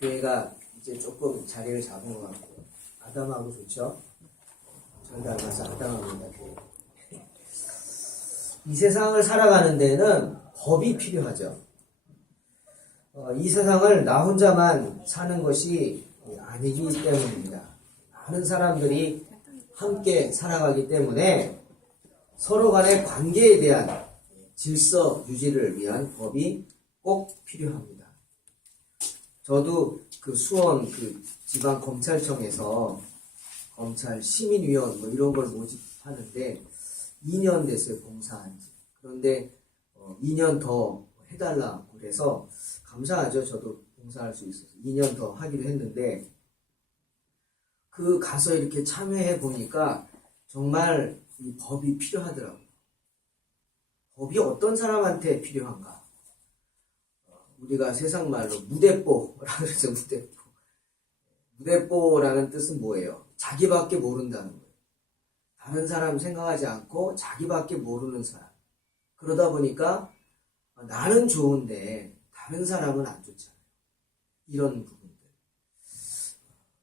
교회가 이제 조금 자리를 잡은 것 같고, 아담하고 좋죠? 잘 닮아서 아담합니다, 교회. 이 세상을 살아가는 데는 법이 필요하죠. 이 세상을 나 혼자만 사는 것이 아니기 때문입니다. 많은 사람들이 함께 살아가기 때문에 서로 간의 관계에 대한 질서 유지를 위한 법이 꼭 필요합니다. 저도 그 수원 그 지방검찰청에서 검찰 시민위원 뭐 이런 걸 모집하는데 2년 됐어요, 봉사한 지. 그런데 2년 더 해달라고 그래서 감사하죠. 저도 봉사할 수 있어서 2년 더 하기로 했는데 그 가서 이렇게 참여해 보니까 정말 이 법이 필요하더라고요. 법이 어떤 사람한테 필요한가? 우리가 세상 말로 무대뽀라고 그러죠. 무대뽀. 무대뽀라는 뜻은 뭐예요? 자기밖에 모른다는 거예요. 다른 사람 생각하지 않고 자기밖에 모르는 사람. 그러다 보니까 나는 좋은데 다른 사람은 안 좋잖아요. 이런 부분들.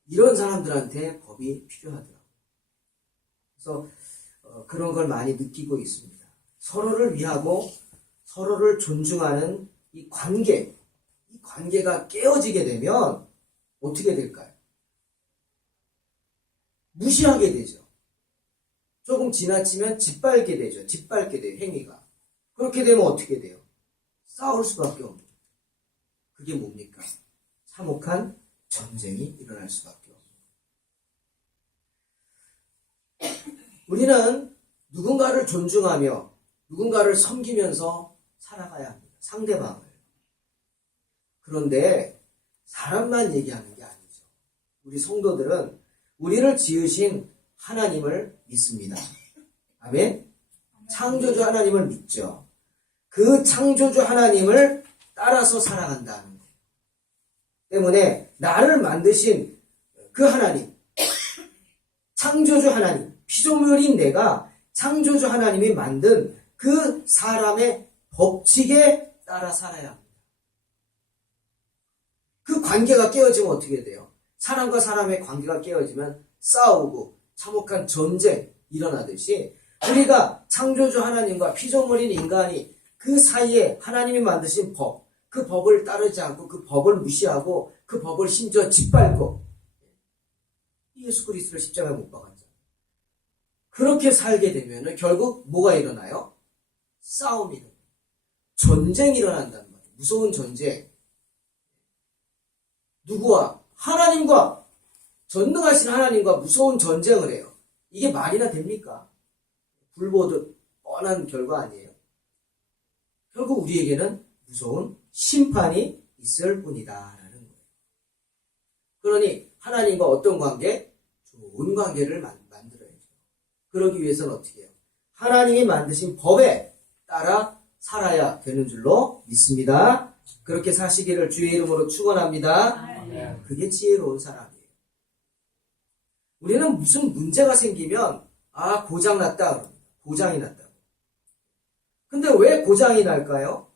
이런 사람들한테 법이 필요하더라고요. 그래서 그런 걸 많이 느끼고 있습니다. 서로를 위하고 서로를 존중하는 이 관계가 깨어지게 되면 어떻게 될까요? 무시하게 되죠. 조금 지나치면 짓밟게 되죠. 짓밟게 돼요, 행위가. 그렇게 되면 어떻게 돼요? 싸울 수밖에 없는. 그게 뭡니까? 참혹한 전쟁이 일어날 수밖에 없는. 우리는 누군가를 존중하며 누군가를 섬기면서 살아가야 합니다. 상대방을. 그런데 사람만 얘기하는 게 아니죠. 우리 성도들은 우리를 지으신 하나님을 믿습니다. 아멘? 창조주 하나님을 믿죠. 그 창조주 하나님을 따라서 살아간다는 거예요. 때문에 나를 만드신 그 하나님, 창조주 하나님, 피조물인 내가 창조주 하나님이 만든 그 사람의 법칙에 따라 살아야 합니다. 그 관계가 깨어지면 어떻게 돼요? 사람과 사람의 관계가 깨어지면 싸우고 참혹한 전쟁 일어나듯이 우리가 창조주 하나님과 피조물인 인간이 그 사이에 하나님이 만드신 법, 그 법을 따르지 않고 그 법을 무시하고 그 법을 심지어 짓밟고 예수 그리스도를 십자가에 못 박았죠. 그렇게 살게 되면 결국 뭐가 일어나요? 싸움이 일어나요. 전쟁이 일어난다는 말이에요. 무서운 전쟁. 누구와? 하나님과, 전능하신 하나님과 무서운 전쟁을 해요. 이게 말이나 됩니까? 불보듯 뻔한 결과 아니에요. 결국 우리에게는 무서운 심판이 있을 뿐이다 라는 거예요. 그러니 하나님과 어떤 관계? 좋은 관계를 만들어야죠. 그러기 위해서는 어떻게 해요? 하나님이 만드신 법에 따라 살아야 되는 줄로 믿습니다. 그렇게 사시기를 주의 이름으로 축원합니다. 그게 지혜로운 사람이에요. 우리는 무슨 문제가 생기면 고장났다. 고장이 났다고. 근데 왜 고장이 날까요?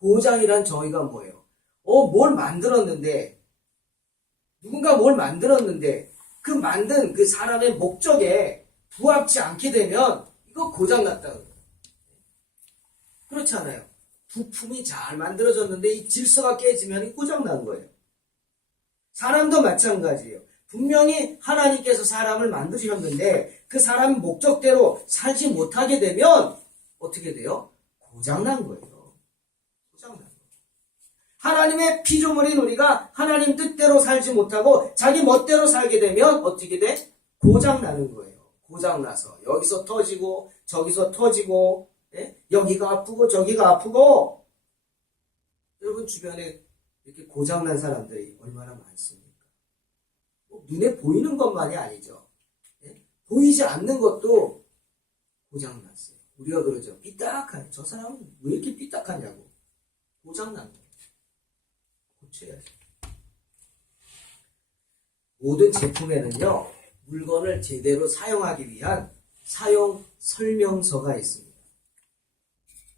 고장이란 정의가 뭐예요? 뭘 만들었는데 누군가 뭘 만들었는데 그 만든 그 사람의 목적에 부합치 않게 되면 이거 고장났다고. 그렇지 않아요? 부품이 잘 만들어졌는데 이 질서가 깨지면 고장난 거예요. 사람도 마찬가지예요. 분명히 하나님께서 사람을 만드셨는데 그 사람 목적대로 살지 못하게 되면 어떻게 돼요? 고장난 거예요. 고장난 거예요. 하나님의 피조물인 우리가 하나님 뜻대로 살지 못하고 자기 멋대로 살게 되면 어떻게 돼? 고장나는 거예요. 고장나서 여기서 터지고 저기서 터지고 여기가 아프고 저기가 아프고. 여러분 주변에 이렇게 고장난 사람들이 얼마나 많습니까? 눈에 보이는 것만이 아니죠. 보이지 않는 것도 고장났어요. 우리가 그러죠. 삐딱하네. 저 사람은 왜 이렇게 삐딱하냐고. 고장난 거예요. 고쳐야죠. 모든 제품에는요, 물건을 제대로 사용하기 위한 사용 설명서가 있습니다.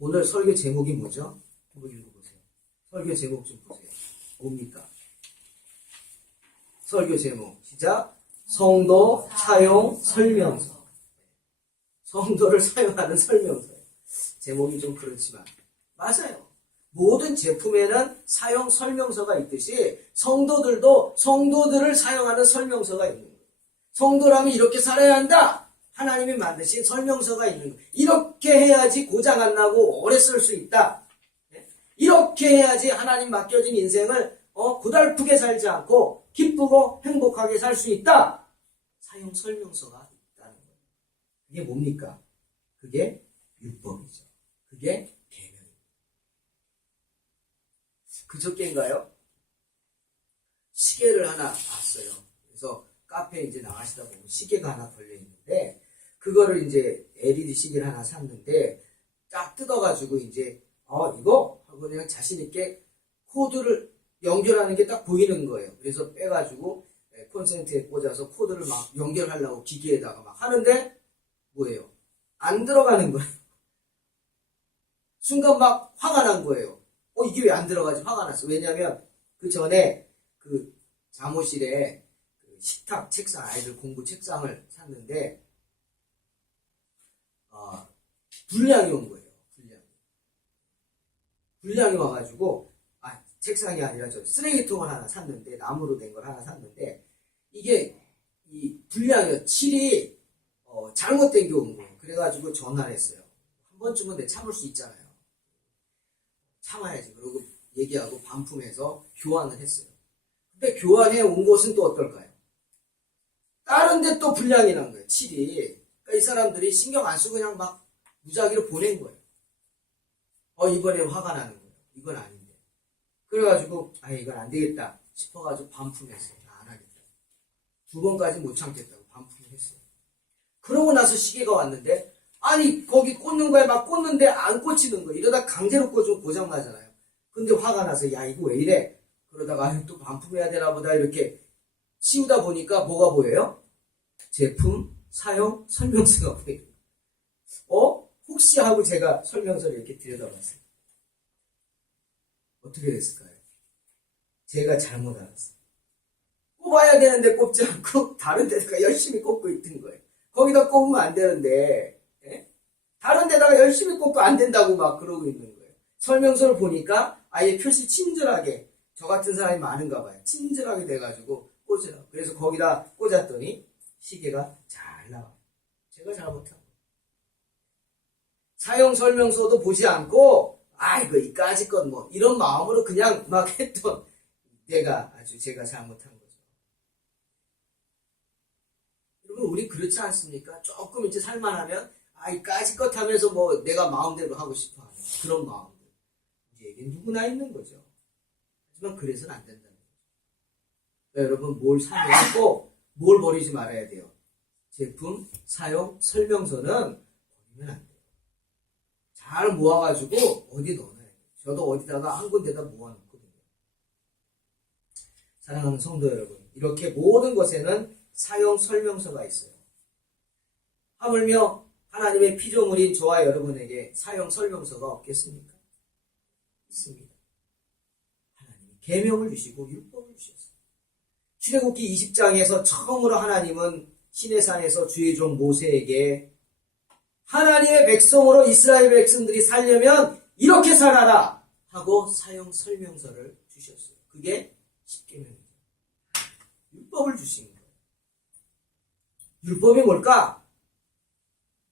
오늘 설교 제목이 뭐죠? 한번 읽어보세요. 설교 제목 좀 보세요. 뭡니까? 설교 제목 시작. 성도 사용 설명서. 성도를 사용하는 설명서. 제목이 좀 그렇지만 맞아요. 모든 제품에는 사용 설명서가 있듯이 성도들도 성도들을 사용하는 설명서가 있는 거예요. 성도라면 이렇게 살아야 한다. 하나님이 만드신 설명서가 있는 거예요. 이렇게 해야지 고장 안 나고 오래 쓸 수 있다. 이렇게 해야지 하나님 맡겨진 인생을 고달프게 살지 않고 기쁘고 행복하게 살 수 있다. 사용 설명서가 있다는 거예요. 그게 뭡니까? 그게 율법이죠. 그게 계명입니다. 그저께인가요? 시계를 하나 봤어요. 그래서 카페에 이제 나가시다 보면 시계가 하나 걸려 있는데 그거를 이제 LED 시계를 하나 샀는데 딱 뜯어가지고 이제 이거 하고 그냥 자신 있게 코드를 연결하는 게 딱 보이는 거예요. 그래서 빼가지고 콘센트에 꽂아서 코드를 막 연결하려고 기계에다가 막 하는데 뭐예요? 안 들어가는 거예요. 순간 막 화가 난 거예요. 이게 왜 안 들어가지? 화가 났어. 왜냐면 그 전에 그 사무실에 그 식탁 책상, 아이들 공부 책상을 샀는데 불량이 온 거예요. 불량이 와가지고 책상이 아니라 저 쓰레기통을 하나 샀는데 나무로 된 걸 하나 샀는데 이게 이 불량이 칠이 잘못된 게 온 거예요. 그래가지고 전화를 했어요. 한 번쯤은 내 참을 수 있잖아요. 참아야지. 그러고 얘기하고 반품해서 교환을 했어요. 근데 교환해 온 곳은 또 어떨까요? 다른 데 또 불량이 난 거예요. 칠이. 그러니까 이 사람들이 신경 안 쓰고 그냥 막 무작위로 보낸 거예요. 이번에 화가 나는 거예요. 이건 아닌데. 그래가지고 이건 안 되겠다 싶어가지고 반품했어요. 안 하겠다. 2번까지 못 참겠다고 반품을 했어요. 그러고 나서 시계가 왔는데 거기 꽂는 거에 막 꽂는데 안 꽂히는 거예요. 이러다 강제로 꽂으면 고장 나잖아요. 근데 화가 나서 이거 왜 이래? 그러다가 또 반품해야 되나 보다 이렇게 치우다 보니까 뭐가 보여요? 제품 사용 설명서가 보여요. 혹시 하고 제가 설명서를 이렇게 들여다봤어요. 어떻게 됐을까요? 제가 잘못 알았어요. 꼽아야 되는데 꼽지 않고 다른 데다가 열심히 꼽고 있던 거예요. 거기다 꼽으면 안 되는데 다른 데다가 열심히 꼽고 안 된다고 막 그러고 있는 거예요. 설명서를 보니까 아예 표시 친절하게 저 같은 사람이 많은가 봐요. 친절하게 돼가지고 꽂으라고. 그래서 거기다 꽂았더니 시계가 잘 나와요. 제가 잘못한 거예요. 사용 설명서도 보지 않고 이거 이까짓 건 뭐 이런 마음으로 그냥 막 했던 제가 잘못한 거죠. 여러분 우리 그렇지 않습니까? 조금 이제 살만하면 이까짓 것 하면서 뭐 내가 마음대로 하고 싶어하는 그런 마음들 우리에게 누구나 있는 거죠. 하지만 그래서는 안 된다는 거죠. 그러니까 여러분 뭘 사면 꼭 뭘 버리지 말아야 돼요. 제품 사용 설명서는 버리면 안 돼요. 잘 모아가지고 어디 넣어놔야 돼요. 저도 어디다가 한 군데다 모아놓거든요. 사랑하는 성도 여러분, 이렇게 모든 것에는 사용 설명서가 있어요. 하물며 하나님의 피조물인 저와 여러분에게 사용 설명서가 없겠습니까? 있습니다. 하나님이 계명을 주시고 율법을 주셨어요. 출애굽기 20장에서 처음으로 하나님은 시내산에서 주의 종 모세에게 하나님의 백성으로 이스라엘 백성들이 살려면 이렇게 살아라 하고 사용 설명서를 주셨어요. 그게 십계명이죠. 율법을 주신 거예요. 율법이 뭘까?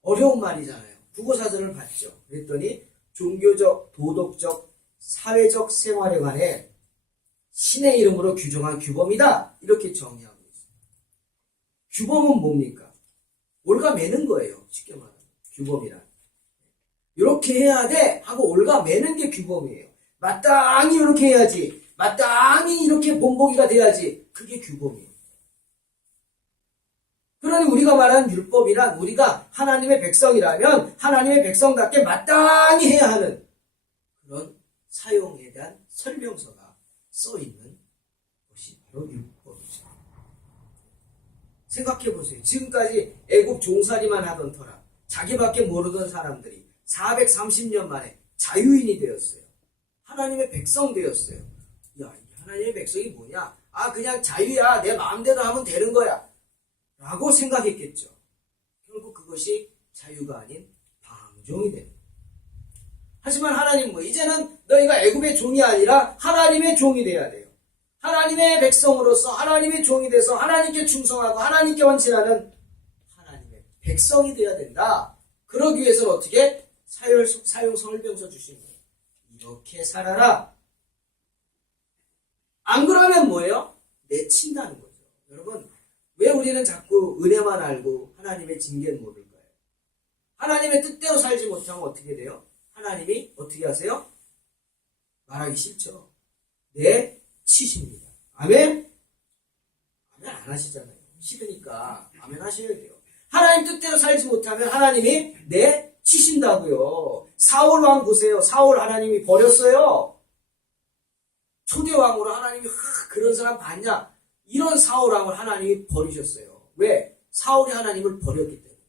어려운 말이잖아요. 국어사전을 봤죠. 그랬더니 종교적, 도덕적, 사회적 생활에 관해 신의 이름으로 규정한 규범이다. 이렇게 정의하고 있어요. 규범은 뭡니까? 올가매는 거예요. 쉽게 말하면. 규범이란. 이렇게 해야 돼 하고 올가매는 게 규범이에요. 마땅히 이렇게 해야지. 마땅히 이렇게 본보기가 돼야지. 그게 규범이에요. 그러니 우리가 말하는 율법이란 우리가 하나님의 백성이라면 하나님의 백성답게 마땅히 해야 하는 그런 사용에 대한 설명서가 써있는 것이 바로 율법이죠. 생각해보세요. 지금까지 애국 종살이만 하던 터라 자기밖에 모르던 사람들이 430년 만에 자유인이 되었어요. 하나님의 백성 되었어요. 하나님의 하나님의 백성이 뭐냐? 그냥 자유야. 내 마음대로 하면 되는 거야. 라고 생각했겠죠. 결국 그것이 자유가 아닌 방종이 되는 거예요. 하지만 하나님 이제는 너희가 애굽의 종이 아니라 하나님의 종이 돼야 돼요. 하나님의 백성으로서 하나님의 종이 돼서 하나님께 충성하고 하나님께 헌신하는 하나님의 백성이 돼야 된다. 그러기 위해서는 어떻게? 사용 설명서 주신 거예요. 이렇게 살아라. 안 그러면 뭐예요? 내친다는 거죠. 여러분, 왜 우리는 자꾸 은혜만 알고 하나님의 징계는 모를까요? 하나님의 뜻대로 살지 못하면 어떻게 돼요? 하나님이 어떻게 하세요? 말하기 싫죠. 내치십니다. 아멘? 아멘 안 하시잖아요. 싫으니까 아멘 하셔야 돼요. 하나님 뜻대로 살지 못하면 하나님이 내치신다고요. 사울 왕 보세요. 사울 하나님이 버렸어요. 초대 왕으로 하나님이 그런 사람 봤냐? 이런 사울 왕을 하나님이 버리셨어요. 왜? 사울이 하나님을 버렸기 때문에.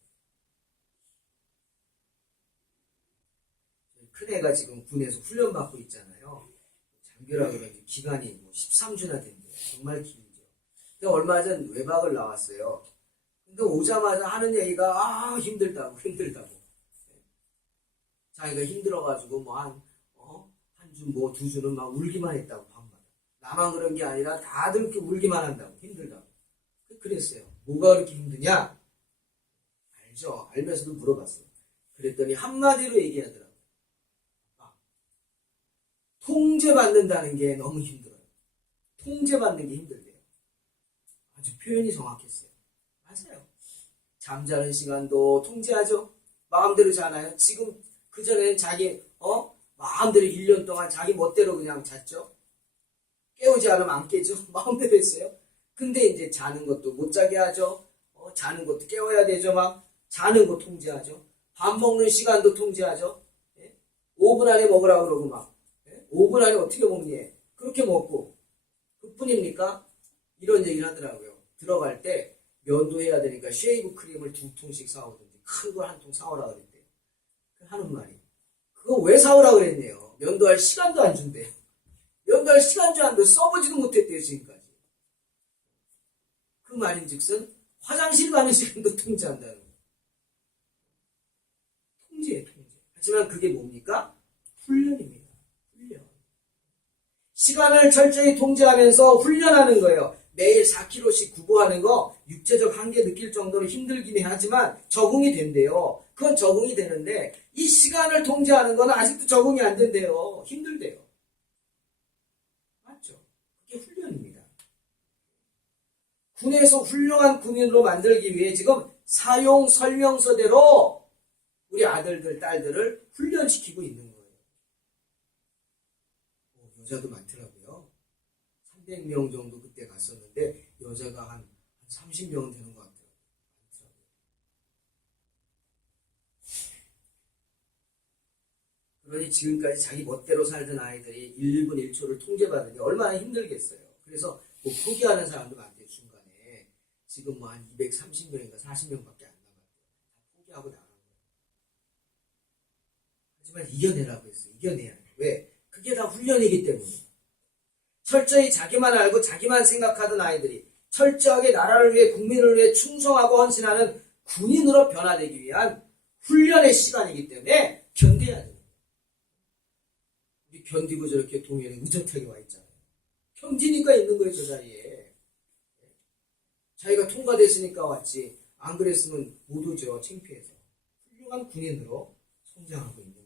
큰애가 지금 군에서 훈련받고 있잖아요. 장교라 그런지 기간이 13주나 된대요. 정말 길죠. 근데 얼마 전 외박을 나왔어요. 근데 오자마자 하는 얘기가 힘들다고. 자기가 힘들어가지고 한 주, 두 주는 막 울기만 했다고 밤마다. 나만 그런 게 아니라 다들 이렇게 울기만 한다고. 힘들다고. 그랬어요. 뭐가 그렇게 힘드냐? 알죠. 알면서도 물어봤어요. 그랬더니 한마디로 얘기하더라고요. 통제받는다는 게 너무 힘들어요. 통제받는 게 힘들대요. 아주 표현이 정확했어요. 맞아요. 잠자는 시간도 통제하죠. 마음대로 자나요? 지금 그전에는 자기 마음대로 1년 동안 자기 멋대로 그냥 잤죠. 깨우지 않으면 안 깨죠. 마음대로 했어요. 근데 이제 자는 것도 못 자게 하죠. 자는 것도 깨워야 되죠. 막 자는 거 통제하죠. 밥 먹는 시간도 통제하죠. 5분 안에 먹으라고 그러고 막 5분 안에 어떻게 먹니? 그렇게 먹고 그뿐입니까? 이런 얘기를 하더라고요. 들어갈 때 면도해야 되니까 쉐이브 크림을 2통씩 사오든지 큰 걸 1통 사오라 그랬대요. 하는 말이 그거 왜 사오라 그랬네요. 면도할 시간도 안 준대요. 면도할 시간도 안 돼. 써보지도 못했대요. 지금까지. 그 말인즉슨 화장실 가는 시간도 통제한다는 거예요. 통제. 하지만 그게 뭡니까? 훈련입니다. 시간을 철저히 통제하면서 훈련하는 거예요. 매일 4kg씩 구보하는 거 육체적 한계 느낄 정도로 힘들긴 하지만 적응이 된대요. 그건 적응이 되는데 이 시간을 통제하는 건 아직도 적응이 안 된대요. 힘들대요. 맞죠? 그게 훈련입니다. 군에서 훌륭한 군인으로 만들기 위해 지금 사용 설명서대로 우리 아들들, 딸들을 훈련시키고 있는 거예요. 여자도 많더라고요. 300명 정도 그때 갔었는데 여자가 한 30명은 되는 것 같아요. 그러니 지금까지 자기 멋대로 살던 아이들이 1분 1초를 통제받으니 얼마나 힘들겠어요. 그래서 포기하는 사람도 많대요. 중간에 지금 한 230명인가 40명밖에 안 남았대요. 다 포기하고 나간 거예요. 하지만 이겨내라고 했어요. 이겨내야 돼요. 왜? 그게 다 훈련이기 때문에. 철저히 자기만 알고 자기만 생각하던 아이들이 철저하게 나라를 위해 국민을 위해 충성하고 헌신하는 군인으로 변화되기 위한 훈련의 시간이기 때문에 견뎌야 돼요. 우리 견디고 저렇게 동해에 의젓하게 와 있잖아요. 견디니까 있는 거예요. 저 자리에. 자기가 통과됐으니까 왔지. 안 그랬으면 못 오죠. 창피해서. 훌륭한 군인으로 성장하고 있는 거예요.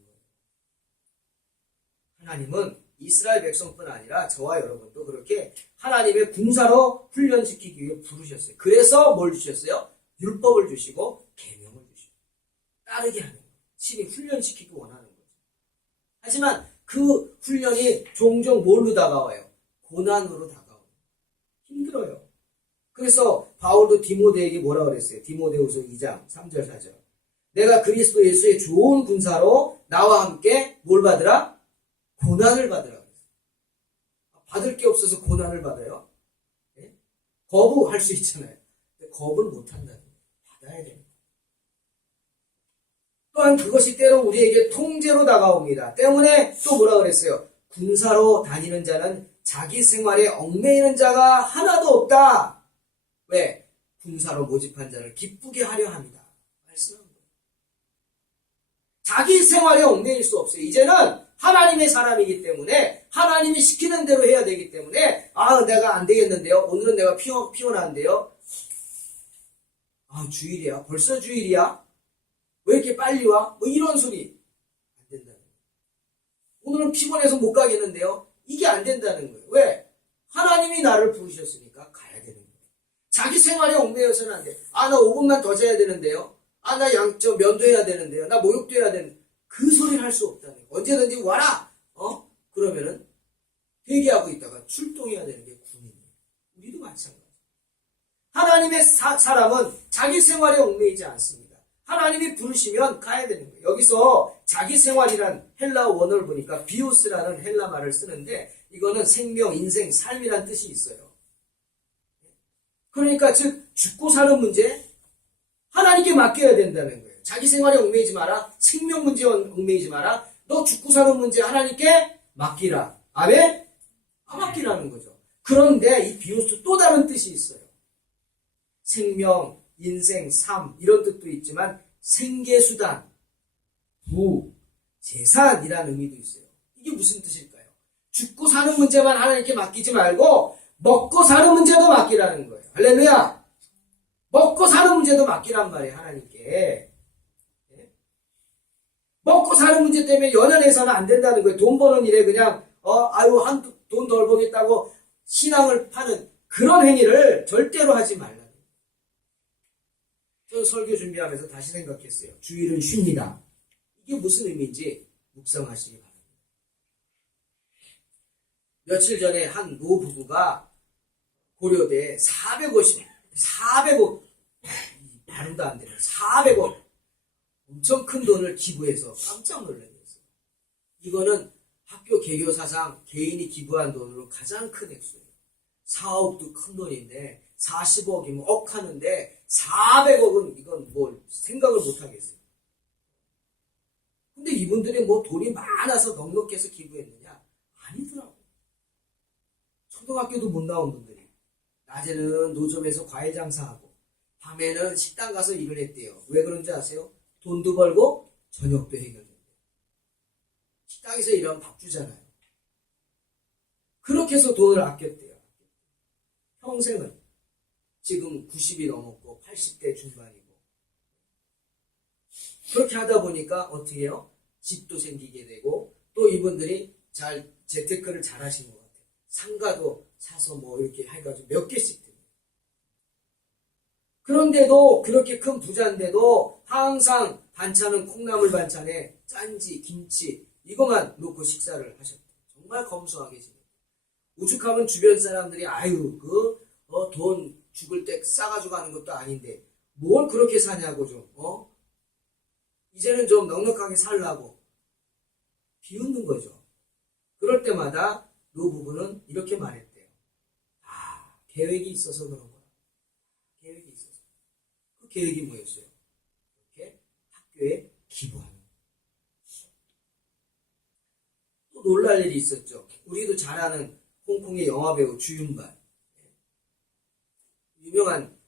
하나님은 이스라엘 백성뿐 아니라 저와 여러분도 그렇게 하나님의 군사로 훈련시키기 위해 부르셨어요. 그래서 뭘 주셨어요? 율법을 주시고 계명을 주시고 따르게 하는 거예요. 친히 훈련시키기 원하는 거죠. 하지만 그 훈련이 종종 뭘로 다가와요? 고난으로 다가와요. 힘들어요. 그래서 바울도 디모데에게 뭐라 그랬어요? 디모데후서 2장 3절 4절 내가 그리스도 예수의 좋은 군사로 나와 함께 뭘 받으라? 고난을 받으라. 받을 게 없어서 고난을 받아요? 네? 거부할 수 있잖아요. 근데 거부를 못한다는 거예요. 받아야 됩니다. 또한 그것이 때로 우리에게 통제로 다가옵니다. 때문에 또 뭐라 그랬어요? 군사로 다니는 자는 자기 생활에 얽매이는 자가 하나도 없다. 왜? 군사로 모집한 자를 기쁘게 하려 합니다. 말씀하는 거예요. 자기 생활에 얽매일 수 없어요. 이제는 하나님의 사람이기 때문에 하나님이 시키는 대로 해야 되기 때문에 내가 안 되겠는데요. 오늘은 내가 피곤한데요. 주일이야. 벌써 주일이야? 왜 이렇게 빨리 와? 뭐 이런 소리. 안 된다는 거예요. 오늘은 피곤해서 못 가겠는데요. 이게 안 된다는 거예요. 왜? 하나님이 나를 부르셨으니까 가야 되는 거예요. 자기 생활에 얽매여서는 안 돼. 나 5분만 더 자야 되는데요. 나 면도해야 되는데요. 나 목욕도 해야 되는데. 그 소리를 할 수 없다는 거예요. 언제든지 와라! 그러면은 회개하고 있다가 출동해야 되는 게 군인이에요. 우리도 마찬가지. 하나님의 사람은 자기 생활에 얽매이지 않습니다. 하나님이 부르시면 가야 되는 거예요. 여기서 자기 생활이란 헬라어 원어를 보니까 비오스라는 헬라 말을 쓰는데 이거는 생명, 인생, 삶이란 뜻이 있어요. 그러니까 즉 죽고 사는 문제 하나님께 맡겨야 된다는 거예요. 자기 생활에 얽매이지 마라. 생명 문제에 얽매이지 마라. 너 죽고 사는 문제 하나님께 맡기라. 아멘? 맡기라는 거죠. 그런데 이 비오스 또 다른 뜻이 있어요. 생명, 인생, 삶 이런 뜻도 있지만 생계수단, 부, 재산이라는 의미도 있어요. 이게 무슨 뜻일까요? 죽고 사는 문제만 하나님께 맡기지 말고 먹고 사는 문제도 맡기라는 거예요. 할렐루야! 먹고 사는 문제도 맡기란 말이에요. 하나님께. 먹고 사는 문제 때문에 연연해서는 안 된다는 거예요. 돈 버는 일에 그냥 돈 덜 벌겠다고 신앙을 파는 그런 행위를 절대로 하지 말라는 거예요. 저 설교 준비하면서 다시 생각했어요. 주일은 쉽니다. 이게 무슨 의미인지 묵상하시기 바랍니다. 며칠 전에 한 노부부가 고려대에 400억 발음도 안 되는 400억 엄청 큰 돈을 기부해서 깜짝 놀랐어요. 이거는 학교 개교 사상 개인이 기부한 돈으로 가장 큰 액수예요. 4억도 큰 돈인데 40억이면 억 하는데 400억은 이건 뭐 생각을 못 하겠어요. 근데 이분들이 뭐 돈이 많아서 넉넉해서 기부했느냐? 아니더라고. 초등학교도 못 나온 분들이 낮에는 노점에서 과일 장사하고 밤에는 식당 가서 일을 했대요. 왜 그런지 아세요? 돈도 벌고 저녁도 해결된대요. 식당에서 일하면 밥 주잖아요. 그렇게 해서 돈을 아꼈대요. 평생을. 지금 90이 넘었고 80대 중반이고 그렇게 하다 보니까 어떻게 해요? 집도 생기게 되고 또 이분들이 잘 재테크를 잘 하신 것 같아요. 상가도 사서 뭐 이렇게 해가지고 몇 개씩 됩니다. 그런데도 그렇게 큰 부자인데도 항상 반찬은 콩나물 반찬에 짠지 김치 이것만 놓고 식사를 하셨대요. 정말 검소하게 지냈대요. 오죽하면 주변 사람들이 돈 죽을 때 싸가지고 가는 것도 아닌데 뭘 그렇게 사냐고 좀 이제는 좀 넉넉하게 살라고 비웃는 거죠. 그럴 때마다 노부부는 이렇게 말했대요. 계획이 있어서 그런 거야. 계획이 있어서. 그 계획이 뭐였어요? 이렇게 학교에 기부하는 거예요. 또 놀랄 일이 있었죠. 우리도 잘 아는 홍콩의 영화배우 주윤발. 유명한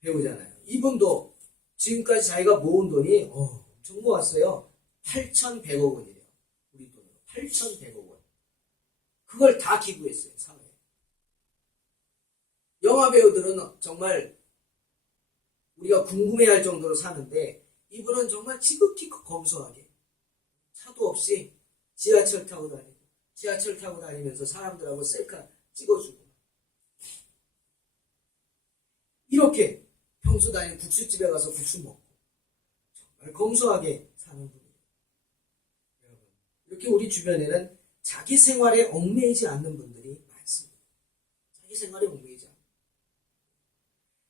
배우잖아요. 이분도 지금까지 자기가 모은 돈이 엄청 모았어요. 8,100억 원이래요. 우리 돈으로 8,100억 원. 그걸 다 기부했어요. 사회에. 영화배우들은 정말 우리가 궁금해할 정도로 사는데 이분은 정말 지극히 검소하게 차도 없이 지하철 타고 다니고 지하철 타고 다니면서 사람들하고 셀카 찍어주고 이렇게 평소 다니는 국수집에 가서 국수 먹고 정말 검소하게 사는 분이에요. 여러분 이렇게 우리 주변에는 자기 생활에 얽매이지 않는 분들이 많습니다. 자기 생활에 얽매이지 않는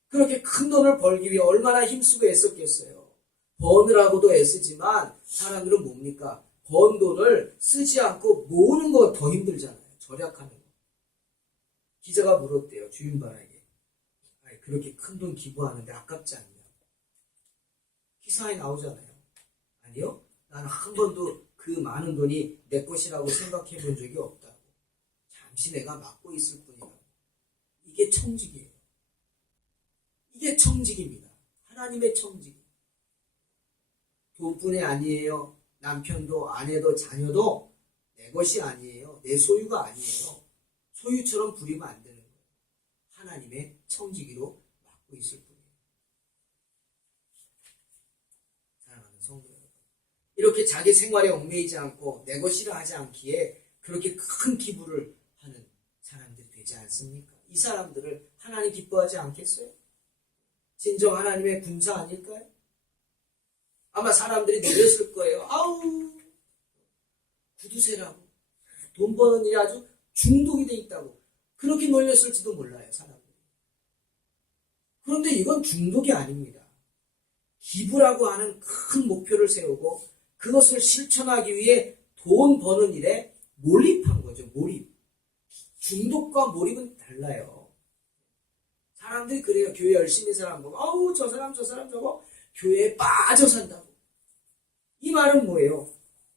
그렇게 큰 돈을 벌기 위해 얼마나 힘쓰고 애썼겠어요. 버느라고도 애쓰지만 사람들은 뭡니까? 번 돈을 쓰지 않고 모으는 거 더 힘들잖아요. 절약하는 거. 기자가 물었대요. 주윤발에게. 그렇게 큰 돈 기부하는데 아깝지 않냐? 기사에 나오잖아요. 아니요. 나는 한 번도 그 많은 돈이 내 것이라고 생각해 본 적이 없다고. 자, 잠시 내가 맡고 있을 뿐이라고. 이게 청직이에요. 이게 청직입니다. 하나님의 청직. 돈뿐이 아니에요. 남편도 아내도 자녀도 내 것이 아니에요. 내 소유가 아니에요. 소유처럼 부리면 안 되는 거예요. 하나님의 청지기로 맡고 있을 뿐이에요. 사랑하는 성도 여러분, 이렇게 자기 생활에 얽매이지 않고 내 것이라 하지 않기에 그렇게 큰 기부를 하는 사람들이 되지 않습니까? 이 사람들을 하나님 기뻐하지 않겠어요? 진정 하나님의 군사 아닐까요? 아마 사람들이 놀렸을 거예요. 아우, 구두쇠라고. 돈 버는 일이 아주 중독이 돼 있다고. 그렇게 놀렸을지도 몰라요, 사람들이. 그런데 이건 중독이 아닙니다. 기부라고 하는 큰 목표를 세우고 그것을 실천하기 위해 돈 버는 일에 몰입한 거죠, 몰입. 중독과 몰입은 달라요. 사람들이 그래요. 교회 열심히 사람 보고, 아우, 저 사람 저거 교회에 빠져 산다고. 이 말은 뭐예요?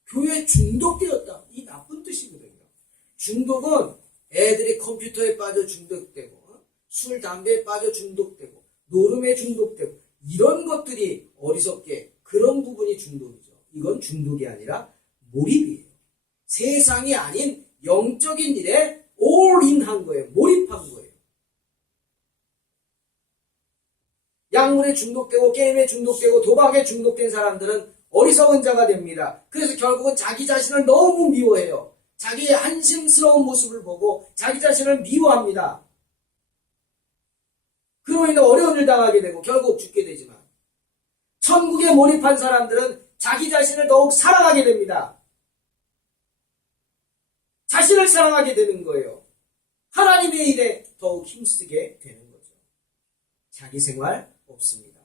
교회에 중독되었다. 이 나쁜 뜻이거든요. 중독은 애들이 컴퓨터에 빠져 중독되고, 술, 담배에 빠져 중독되고, 노름에 중독되고, 이런 것들이 어리석게 그런 부분이 중독이죠. 이건 중독이 아니라 몰입이에요. 세상이 아닌 영적인 일에 올인한 거예요. 몰입한 거예요. 약물에 중독되고 게임에 중독되고 도박에 중독된 사람들은 어리석은 자가 됩니다. 그래서 결국은 자기 자신을 너무 미워해요. 자기의 한심스러운 모습을 보고 자기 자신을 미워합니다. 그로 인해 어려운 일 당하게 되고 결국 죽게 되지만, 천국에 몰입한 사람들은 자기 자신을 더욱 사랑하게 됩니다. 자신을 사랑하게 되는 거예요. 하나님의 일에 더욱 힘쓰게 되는 거죠. 자기 생활 없습니다.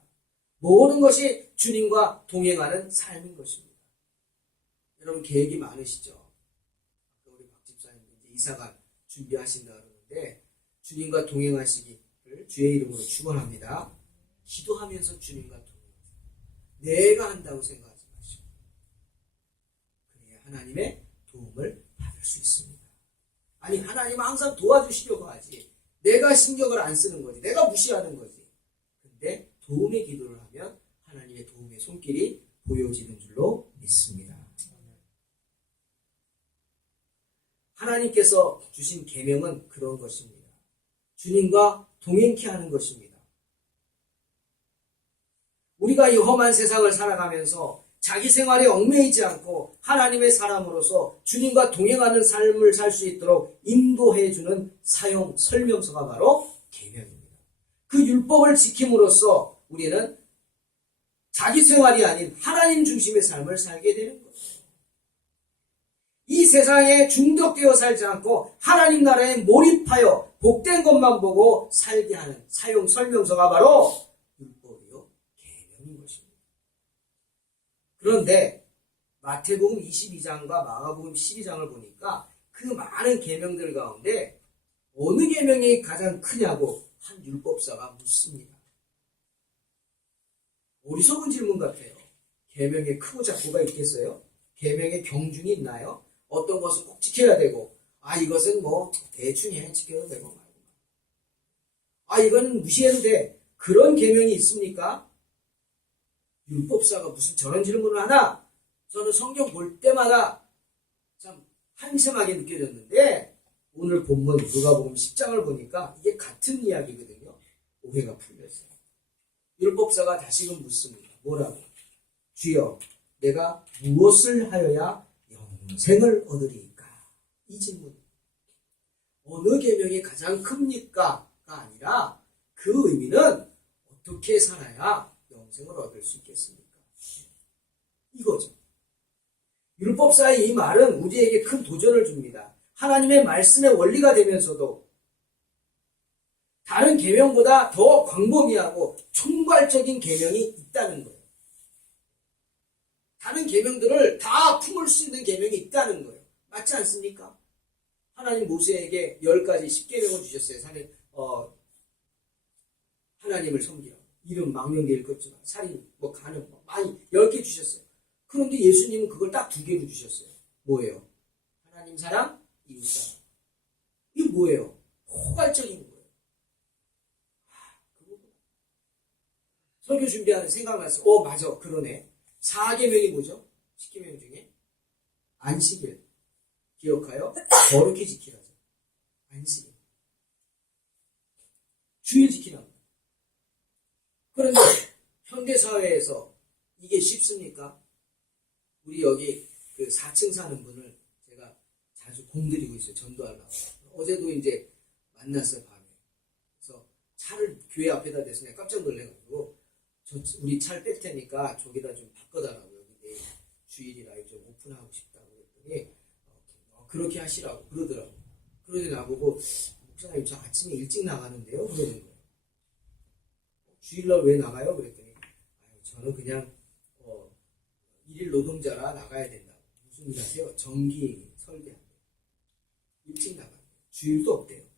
모든 것이 주님과 동행하는 삶인 것입니다. 여러분 계획이 많으시죠? 우리 박 집사님 이제 이사가 준비하신다 그러는데 주님과 동행하시기를 주의 이름으로 축원합니다. 기도하면서 주님과 동행하세요. 내가 한다고 생각하지 마시고 그래야 하나님의 도움을 받을 수 있습니다. 아니 하나님은 항상 도와주시려고 하지 내가 신경을 안 쓰는 거지, 내가 무시하는 거지. 근데 도움의 기도를 하면 하나님의 도움의 손길이 보여지는 줄로 믿습니다. 하나님께서 주신 계명은 그런 것입니다. 주님과 동행케 하는 것입니다. 우리가 이 험한 세상을 살아가면서 자기 생활에 얽매이지 않고 하나님의 사람으로서 주님과 동행하는 삶을 살 수 있도록 인도해주는 사용 설명서가 바로 계명입니다. 그 율법을 지킴으로써 우리는 자기 생활이 아닌 하나님 중심의 삶을 살게 되는 거예요. 이 세상에 중독되어 살지 않고 하나님 나라에 몰입하여 복된 것만 보고 살게 하는 사용 설명서가 바로 율법이요 계명인 것입니다. 그런데 마태복음 22장과 마가복음 12장을 보니까 그 많은 계명들 가운데 어느 계명이 가장 크냐고 한 율법사가 묻습니다. 어리석은 질문 같아요. 계명에 크고 작고가 있겠어요? 계명에 경중이 있나요? 어떤 것은 꼭 지켜야 되고, 이것은 뭐 대충 지켜도 되고 말고, 이거는 무시해도 돼. 그런 계명이 있습니까? 율법사가 무슨 저런 질문을 하나? 저는 성경 볼 때마다 참 한심하게 느껴졌는데 오늘 본문 누가복음 10장을 보니까 이게 같은 이야기거든요. 오해가 풀렸어요. 율법사가 다시금 묻습니다. 뭐라고? 주여, 내가 무엇을 하여야 영생을 얻으리까? 이 질문. 어느 계명이 가장 큽니까? 가 아니라 그 의미는 어떻게 살아야 영생을 얻을 수 있겠습니까? 이거죠. 율법사의 이 말은 우리에게 큰 도전을 줍니다. 하나님의 말씀의 원리가 되면서도 다른 계명보다 더 광범위하고 총괄적인 계명이 있다는 거예요. 다른 계명들을 다 품을 수 있는 계명이 있다는 거예요. 맞지 않습니까? 하나님 모세에게 10가지 10계명을 주셨어요. 하나님을 섬기라고. 이름 망령되일 것지만 살인, 간음, 많이 10개 주셨어요. 그런데 예수님은 그걸 딱 2개로 주셨어요. 뭐예요? 하나님 사랑, 이웃 사랑. 이게 뭐예요? 포괄적인 거예요. 설교 준비하는 생각났어. 맞아. 그러네. 4계명이 뭐죠? 10계명 중에 안식일 기억하여 거룩히 지키라죠. 안식일. 주일 지키라고. 그런데 현대사회에서 이게 쉽습니까? 우리 여기 그 4층 사는 분을 제가 자주 공들이고 있어요. 전도하려고. 어제도 이제 만났어요, 밤에. 그래서 차를 교회 앞에다 대서 내가 깜짝 놀래가지고 우리 차를 뺄 테니까 저기다 좀 바꿔달라고요. 근데 주일이라 좀 오픈하고 싶다고 그랬더니 그렇게 하시라고 그러더라고요. 그러더니 나보고 목사님 저 아침에 일찍 나가는데요? 그러는 거예요. 주일날 왜 나가요? 그랬더니 저는 그냥 일일 노동자라 나가야 된다고. 무슨 일 하세요? 정기 설계한대요. 일찍 나가요. 주일도 없대요.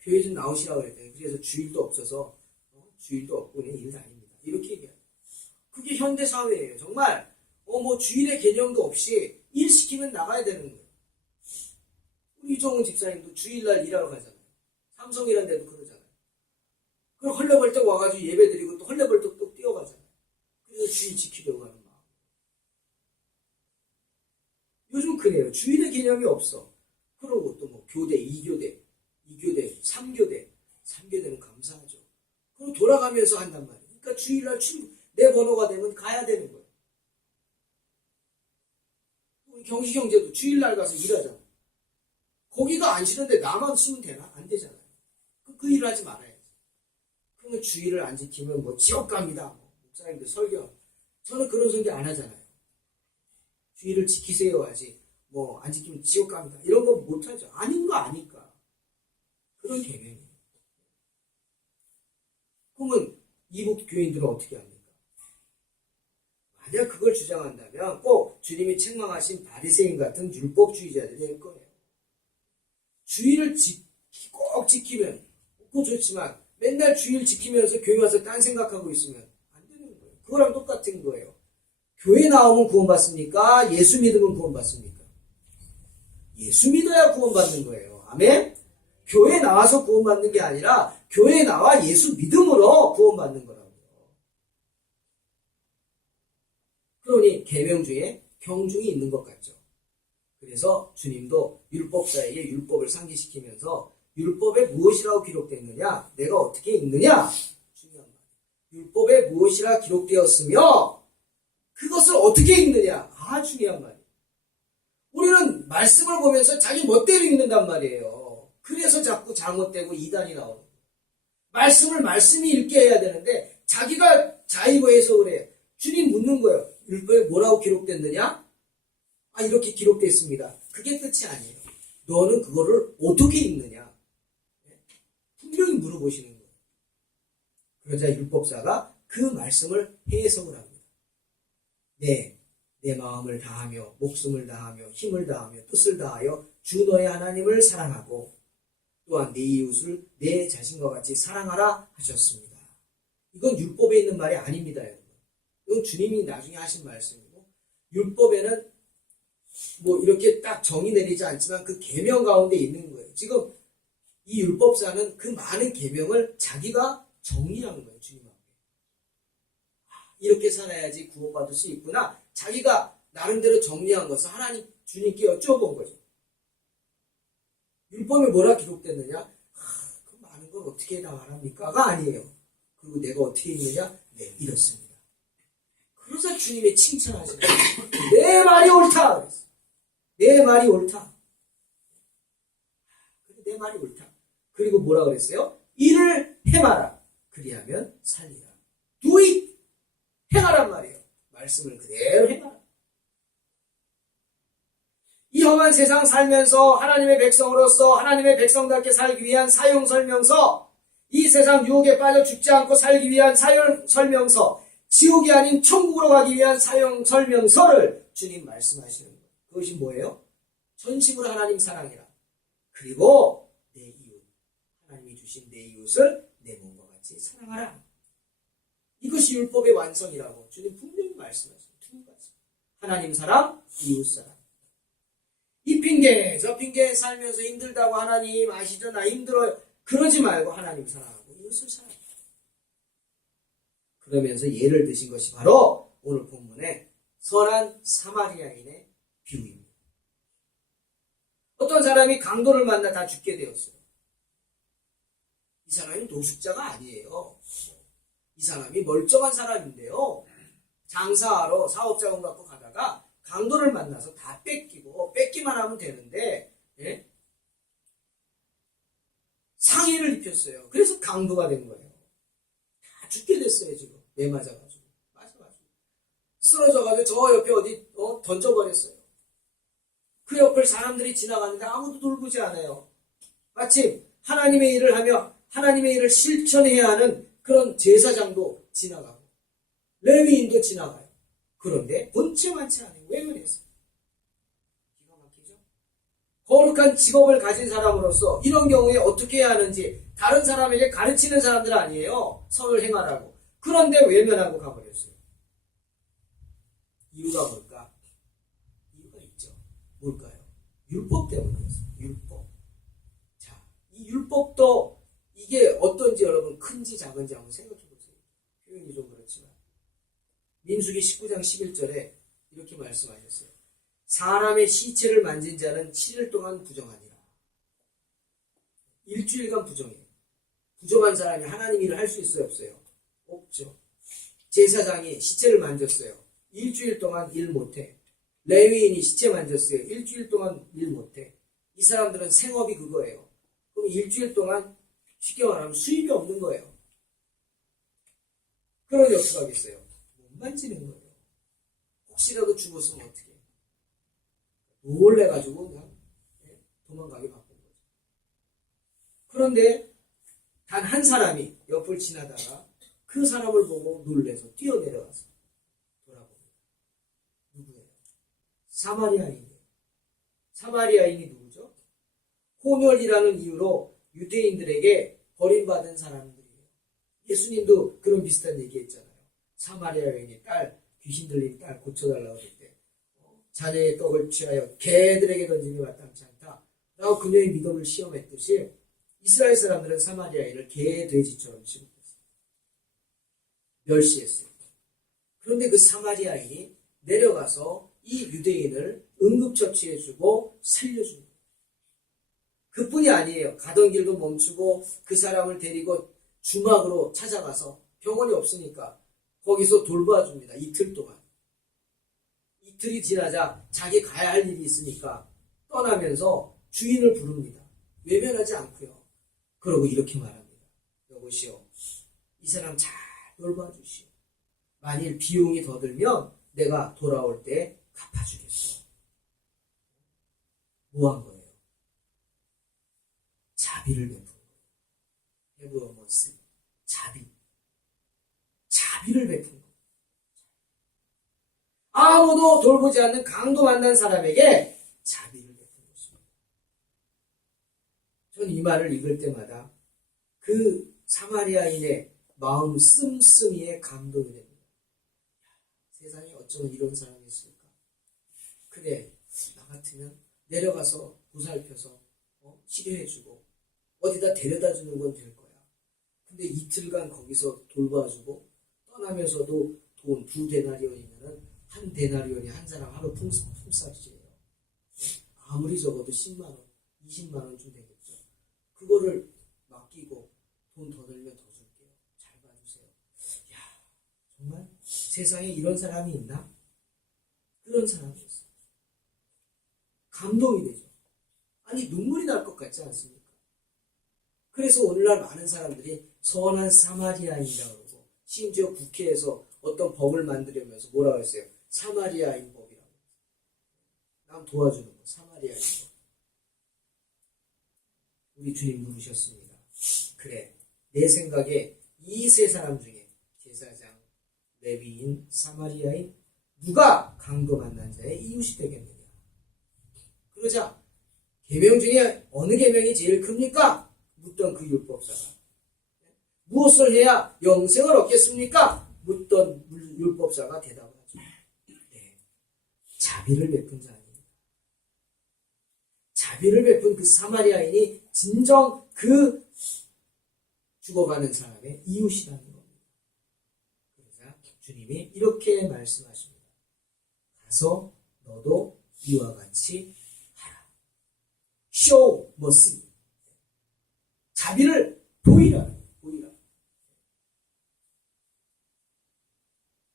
교회 좀 나오시라고 그랬더니 그래서 주일도 없어서 주일도 없고 그냥 일 다닙니다. 이렇게 얘기해요. 그게 현대사회예요. 정말 뭐 주일의 개념도 없이 일 시키면 나가야 되는 거예요. 우리 이종훈 집사님도 주일날 일하러 가잖아요. 삼성이라는 데도 그러잖아요. 그럼 헐레벌떡 와가지고 예배 드리고 또 헐레벌떡 또 뛰어가잖아요. 그래서 주일 지키려고 하는 마음. 요즘 그래요. 주일의 개념이 없어. 그러고 또 뭐 교대, 2교대, 2교대, 3교대, 3교대는 감사하죠. 그럼 돌아가면서 한단 말이에요. 그러니까 주일날 내 번호가 되면 가야 되는 거예요. 우리 경시경제도 주일날 가서 일하잖아. 거기가 안 쉬는데 나만 쉬면 되나? 안 되잖아요. 그 일을 하지 말아야지. 그러면 주일을 안 지키면 뭐 지옥 갑니다. 목사님들 설교. 저는 그런 설교 안 하잖아요. 주일을 지키세요 하지. 뭐 안 지키면 지옥 갑니다. 이런 거 못하죠. 아닌 거 아니까. 그런 개념이에요. 그러면 이북 교인들은 어떻게 합니까? 만약 그걸 주장한다면 꼭 주님이 책망하신 바리새인 같은 율법주의자들이 될 거예요. 주일을 꼭 지키면 그거 좋지만 맨날 주일 지키면서 교회 와서 딴 생각하고 있으면 안 되는 거예요. 그거랑 똑같은 거예요. 교회 나오면 구원받습니까? 예수 믿으면 구원받습니까? 예수 믿어야 구원받는 거예요. 아멘? 교회 나와서 구원받는 게 아니라 교회에 나와 예수 믿음으로 구원받는 거라고요. 그러니 계명 중에 경중이 있는 것 같죠. 그래서 주님도 율법자에게 율법을 상기시키면서 율법에 무엇이라고 기록되었느냐? 내가 어떻게 읽느냐? 중요한 말. 율법에 무엇이라 기록되었으며 그것을 어떻게 읽느냐? 중요한 말이에요. 우리는 말씀을 보면서 자기 멋대로 읽는단 말이에요. 그래서 자꾸 잘못되고 이단이 나오는 거예요. 말씀을 말씀이 읽게 해야 되는데 자기가 자의로 해석을 해요. 주님 묻는 거예요. 율법에 뭐라고 기록됐느냐? 이렇게 기록됐습니다. 그게 끝이 아니에요. 너는 그거를 어떻게 읽느냐? 분명히 물어보시는 거예요. 그러자 율법사가 그 말씀을 해석을 합니다. 내 마음을 다하며 목숨을 다하며 힘을 다하며 뜻을 다하여 주 너의 하나님을 사랑하고 또한 내 이웃을 내 자신과 같이 사랑하라 하셨습니다. 이건 율법에 있는 말이 아닙니다, 여러분. 이건 주님이 나중에 하신 말씀이고 율법에는 뭐 이렇게 딱 정의 내리지 않지만 그 계명 가운데 있는 거예요. 지금 이 율법사는 그 많은 계명을 자기가 정리하는 거예요, 주님 앞에. 이렇게 살아야지 구원받을 수 있구나. 자기가 나름대로 정리한 것을 하나님 주님께 여쭤본 거죠. 율법에 뭐라 기록됐느냐? 그 많은 걸 어떻게 다 말합니까?가 아니에요. 그리고 내가 어떻게 읽느냐? 이렇습니다. 그래서 주님의 칭찬하시는 거예요. 내 말이 옳다. 그랬어요. 내 말이 옳다. 내 말이 옳다. 그리고 뭐라 그랬어요? 이를 행하라. 그리하면 살리라. Do it. 행하란 말이에요. 말씀을 그대로 행하라. 이 험한 세상 살면서 하나님의 백성으로서 하나님의 백성답게 살기 위한 사용 설명서, 이 세상 유혹에 빠져 죽지 않고 살기 위한 사용 설명서, 지옥이 아닌 천국으로 가기 위한 사용 설명서를 주님 말씀하시는 거예요. 그것이 뭐예요? 전심으로 하나님 사랑해라. 그리고 내 이웃, 하나님이 주신 내 이웃을 내 몸과 같이 사랑하라. 이것이 율법의 완성이라고 주님 분명히 말씀하십니다. 하나님 사랑, 이웃 사랑. 이 핑계 저 핑계 살면서 힘들다고 하나님 아시죠? 나 힘들어요. 그러지 말고 하나님 사랑하고 이웃을 사랑하고. 그러면서 예를 드신 것이 바로 오늘 본문의 선한 사마리아인의 비유입니다. 어떤 사람이 강도를 만나 다 죽게 되었어요. 이 사람이 노숙자가 아니에요. 이 사람이 멀쩡한 사람인데요. 장사하러 사업자금 갖고 가다가 강도를 만나서 다 뺏기만 하면 되는데 상해를 입혔어요. 그래서 강도가 된 거예요. 다 죽게 됐어요. 지금 매 맞아가지고 쓰러져가지고 저 옆에 어디 던져버렸어요. 그 옆을 사람들이 지나가는데 아무도 돌보지 않아요. 마침 하나님의 일을 하며 하나님의 일을 실천해야 하는 그런 제사장도 지나가고 레위인도 지나가요. 그런데 본체만치 않아요. 왜 그랬어요? 기가 막히죠? 거룩한 직업을 가진 사람으로서 이런 경우에 어떻게 해야 하는지 다른 사람에게 가르치는 사람들 아니에요. 선을 행하라고. 그런데 외면하고 가버렸어요. 이유가 뭘까? 이유가 있죠. 뭘까요? 율법 때문이었어요. 율법. 자, 이 율법도 이게 어떤지 여러분 큰지 작은지 한번 생각해 보세요. 표현이 좀 그렇지만 민수기 19장 11절에 이렇게 말씀하셨어요. 사람의 시체를 만진 자는 7일 동안 부정하니라. 일주일간 부정해요. 부정한 사람이 하나님 일을 할 수 있어요? 없어요? 없죠. 제사장이 시체를 만졌어요. 일주일 동안 일 못해. 레위인이 시체 만졌어요. 일주일 동안 일 못해. 이 사람들은 생업이 그거예요. 그럼 일주일 동안 쉽게 말하면 수입이 없는 거예요. 그러니 어떻게 하겠어요? 못 만지는 거예요. 혹시라도 죽었으면 어떻게 해요? 놀래가지고 그냥 도망가게 바쁜 거죠. 그런데 단 한 사람이 옆을 지나다가 그 사람을 보고 놀래서 뛰어내려가서 돌아봅니다. 누구예요? 사마리아인이에요. 사마리아인이 누구죠? 혼혈이라는 이유로 유대인들에게 버림받은 사람들이에요. 예수님도 그런 비슷한 얘기 했잖아요. 사마리아 여인의 딸, 귀신 들린 딸 고쳐달라고 할 때 자네의 떡을 취하여 개들에게 던짐이 마땅치 않다 라고 그녀의 믿음을 시험했듯이 이스라엘 사람들은 사마리아인을 개, 돼지처럼 취급했어요. 멸시했어요. 그런데 그 사마리아인이 내려가서 이 유대인을 응급처치해주고 살려줍니다. 그뿐이 아니에요. 가던 길도 멈추고 그 사람을 데리고 주막으로 찾아가서 병원이 없으니까 거기서 돌봐줍니다. 이틀 동안. 이틀이 지나자 자기 가야 할 일이 있으니까 떠나면서 주인을 부릅니다. 외면하지 않고요. 그러고 이렇게 말합니다. 여보시오, 이 사람 잘 돌봐주시오. 만일 비용이 더 들면 내가 돌아올 때 갚아주겠소. 뭐 한 거예요? 자비를 베푼 거예요. 헤브로머스 자비를 베푼 거예요. 아무도 돌보지 않는 강도 만난 사람에게 자비를 베푼 것입니다. 전 이 말을 읽을 때마다 그 사마리아인의 마음 씀씀이에 감동이 됩니다. 세상에 어쩌면 이런 사람이 있을까? 그래, 나 같으면 내려가서 보살펴서 치료해주고 어디다 데려다주는 건 될 거야. 근데 이틀간 거기서 돌봐주고 떠나면서도 돈 2데나리온이면은 1데나리온이 한 사람 하루 품삯이에요. 아무리 적어도 10만원, 20만원쯤 되겠죠. 그거를 맡기고 돈 더 들면 더 줄게요. 잘 봐주세요. 야, 정말 세상에 이런 사람이 있나? 그런 사람이 있어요. 감동이 되죠. 아니, 눈물이 날 것 같지 않습니까? 그래서 오늘날 많은 사람들이 선한 사마리아인이라고 그러고 심지어 국회에서 어떤 법을 만들면서 뭐라고 했어요? 사마리아인 법이라고. 남 도와주는 거, 사마리아인 법. 우리 주님 물으셨습니다. 그래, 내 생각에 이 세 사람 중에 제사장, 레위인, 사마리아인 누가 강도 만난 자의 이웃이 되겠느냐? 그러자 계명 중에 어느 계명이 제일 큽니까? 묻던 그 율법사가 무엇을 해야 영생을 얻겠습니까? 묻던 율법사가 대답을 하죠. 네, 자비를 베푼 자 아닙니다. 자비를 베푼 그 사마리아인이 진정 그 죽어가는 사람의 이웃이라는 겁니다. 그러자 주님이 이렇게 말씀하십니다. 가서 너도 이와 같이 하라. Show mercy. 자비를 보이라.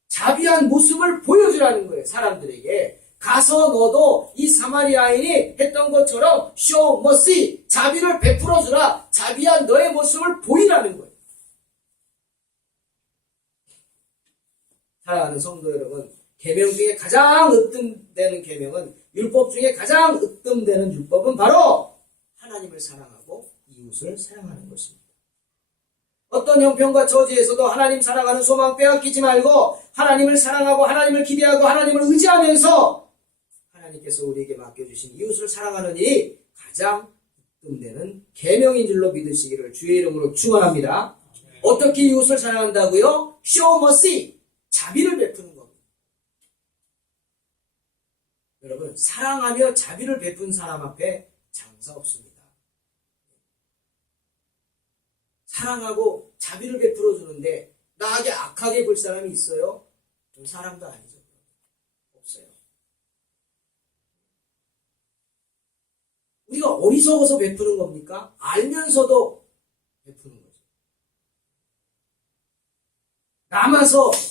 자비한 모습을 보여주라는 거예요. 사람들에게. 가서 너도 이 사마리아인이 했던 것처럼 show mercy, 자비를 베풀어주라. 자비한 너의 모습을 보이라는 거예요. 사랑하는 성도 여러분, 계명 중에 가장 으뜸되는 계명은, 율법 중에 가장 으뜸되는 율법은 바로 하나님을 사랑하고 이웃을 사랑하는 것입니다. 어떤 형편과 처지에서도 하나님 사랑하는 소망 빼앗기지 말고 하나님을 사랑하고 하나님을 기대하고 하나님을 의지하면서 하나님께서 우리에게 맡겨주신 이웃을 사랑하는 일이 가장 으뜸되는 계명인 줄로 믿으시기를 주의 이름으로 축원합니다. 어떻게 이웃을 사랑한다고요? Show mercy, 자비를 베푸는 겁니다. 여러분, 사랑하며 자비를 베푼 사람 앞에 장사 없습니다. 사랑하고 자비를 베풀어 주는데 나에게 악하게 볼 사람이 있어요? 좀 사람도 아니죠. 없어요. 우리가 어리석어서 베푸는 겁니까? 알면서도 베푸는 거죠.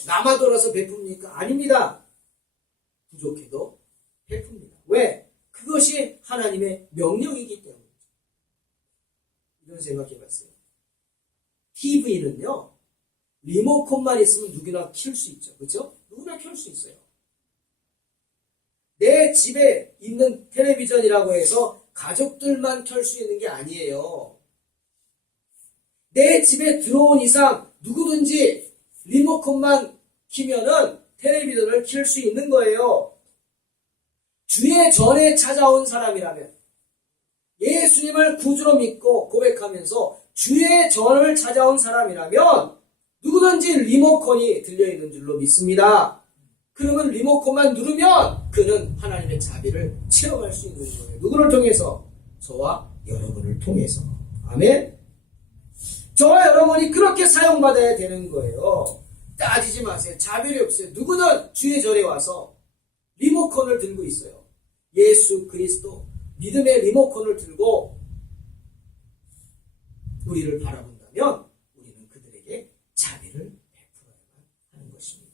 남아돌아서 베풉니까? 아닙니다. 부족해도 베풉니다. 왜? 그것이 하나님의 명령이기 때문이죠. 이런 생각해 봤어요. TV는요, 리모컨만 있으면 누구나 켤 수 있죠. 그렇죠? 누구나 켤 수 있어요. 내 집에 있는 텔레비전이라고 해서 가족들만 켤 수 있는 게 아니에요. 내 집에 들어온 이상 누구든지 리모컨만 키면은 텔레비전을 켤 수 있는 거예요. 주의 전에 찾아온 사람이라면, 예수님을 구주로 믿고 고백하면서 주의 전을 찾아온 사람이라면 누구든지 리모컨이 들려있는 줄로 믿습니다. 그러면 리모컨만 누르면 그는 하나님의 자비를 체험할 수 있는 거예요. 누구를 통해서? 저와 여러분을 통해서. 아멘? 저와 여러분이 그렇게 사용받아야 되는 거예요. 따지지 마세요. 자비를 없어요. 누구는 주의 절에 와서 리모컨을 들고 있어요. 예수 그리스도 믿음의 리모컨을 들고 우리를 바라본다면 우리는 그들에게 자비를 베풀어야만 하는 것입니다.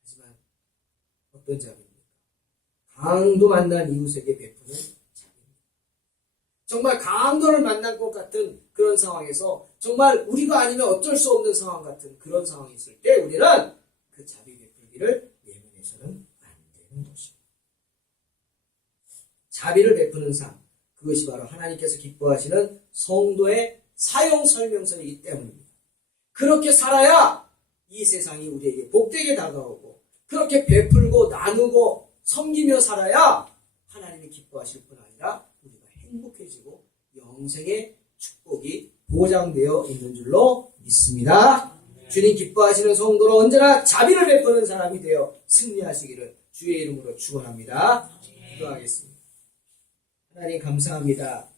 하지만 어떤 자비입니까? 강도 만난 이웃에게 베푸는 자비입니다. 정말 강도를 만난 것 같은 그런 상황에서 정말 우리가 아니면 어쩔 수 없는 상황 같은 그런 상황이 있을 때 우리는 그 자비 베풀기를 예민해서는 안 되는 것입니다. 자비를 베푸는 삶, 그것이 바로 하나님께서 기뻐하시는 성도의 사용 설명서이기 때문입니다. 그렇게 살아야 이 세상이 우리에게 복되게 다가오고 그렇게 베풀고 나누고 섬기며 살아야 하나님이 기뻐하실 뿐 아니라 우리가 행복해지고 영생의 축복이 보장되어 있는 줄로 믿습니다. 주님 기뻐하시는 성도로 언제나 자비를 베푸는 사람이 되어 승리하시기를 주의 이름으로 축원합니다. 기도하겠습니다. 하나님 감사합니다.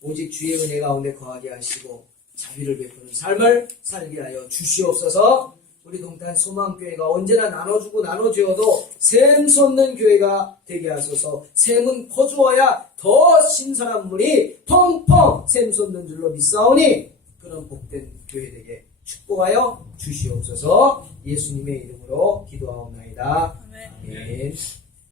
오직 주의 은혜 가운데 거하게 하시고 자비를 베푸는 삶을 살게 하여 주시옵소서. 우리 동탄 소망교회가 언제나 나눠주고 나눠주어도 샘솟는 교회가 되게 하소서. 샘은 퍼주어야 더 신선한 물이 펑펑 샘솟는 줄로 믿사오니 그런 복된 교회 되게 축복하여 주시옵소서. 예수님의 이름으로 기도하옵나이다. 아멘.